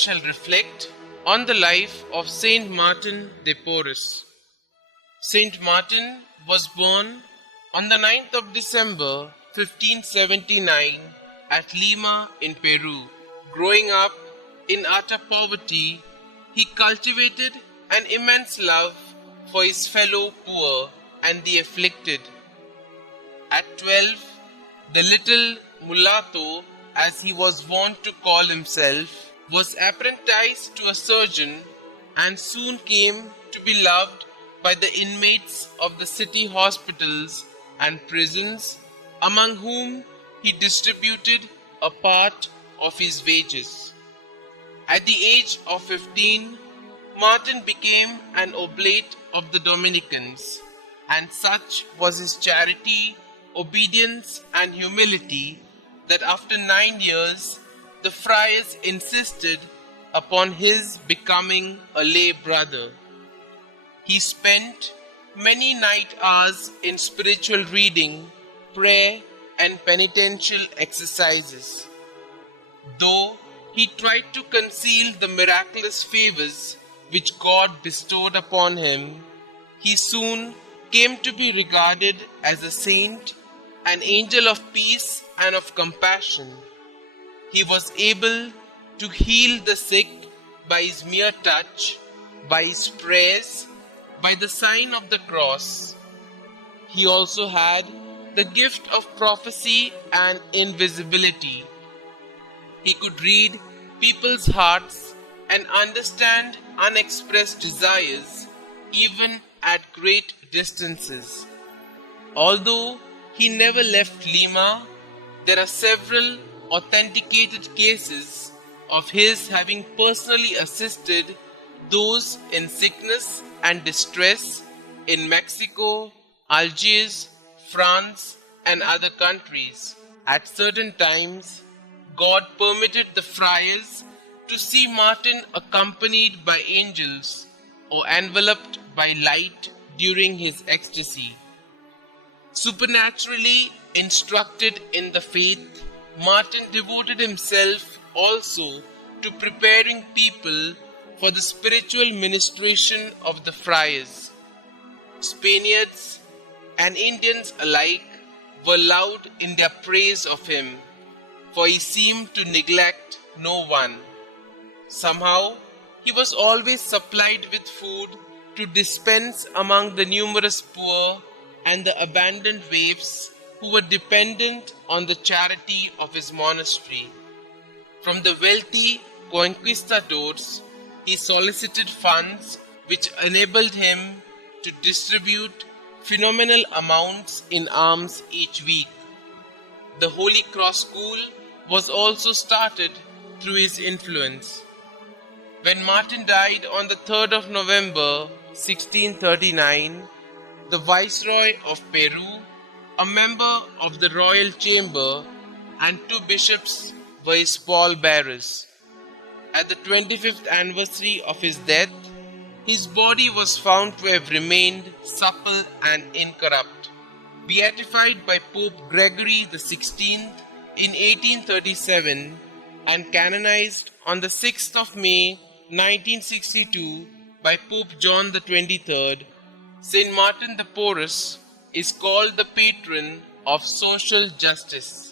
shall reflect on the life of Saint Martin de Porres. Saint Martin was born on the 9th of December 1579 at Lima in Peru. Growing up in utter poverty, he cultivated an immense love for his fellow poor and the afflicted. At 12, the little mulatto, as he was wont to call himself, was apprenticed to a surgeon and soon came to be loved by the inmates of the city hospitals and prisons, among whom he distributed a part of his wages. At the age of 15, Martin became an oblate of the Dominicans, and such was his charity, obedience, and humility that after 9 years the friars insisted upon his becoming a lay brother. He spent many night hours in spiritual reading, prayer, and penitential exercises. Though he tried to conceal the miraculous favors which God bestowed upon him, he soon came to be regarded as a saint, an angel of peace and of compassion. He was able to heal the sick by his mere touch, by his prayers, by the sign of the cross. He also had the gift of prophecy and invisibility. He could read people's hearts and understand unexpressed desires even at great distances. Although he never left Lima, there are several authenticated cases of his having personally assisted those in sickness and distress in Mexico, Algiers, France, and other countries. At certain times, God permitted the friars to see Martin accompanied by angels or enveloped by light during his ecstasy. Supernaturally instructed in the faith, Martin devoted himself also to preparing people for the spiritual ministration of the friars. Spaniards and Indians alike were loud in their praise of him, for he seemed to neglect no one. Somehow, he was always supplied with food to dispense among the numerous poor and the abandoned waifs who were dependent on the charity of his monastery. From the wealthy conquistadors, he solicited funds which enabled him to distribute phenomenal amounts in alms each week. The Holy Cross School was also started through his influence. When Martin died on the 3rd of November 1639, the Viceroy of Peru, a member of the royal chamber, and 2 bishops were his pallbearers. At the 25th anniversary of his death, his body was found to have remained supple and incorrupt. Beatified by Pope Gregory XVI in 1837 and canonized on the 6th of May 1962 by Pope John XXIII, Saint Martin de Porres is called the patron of social justice.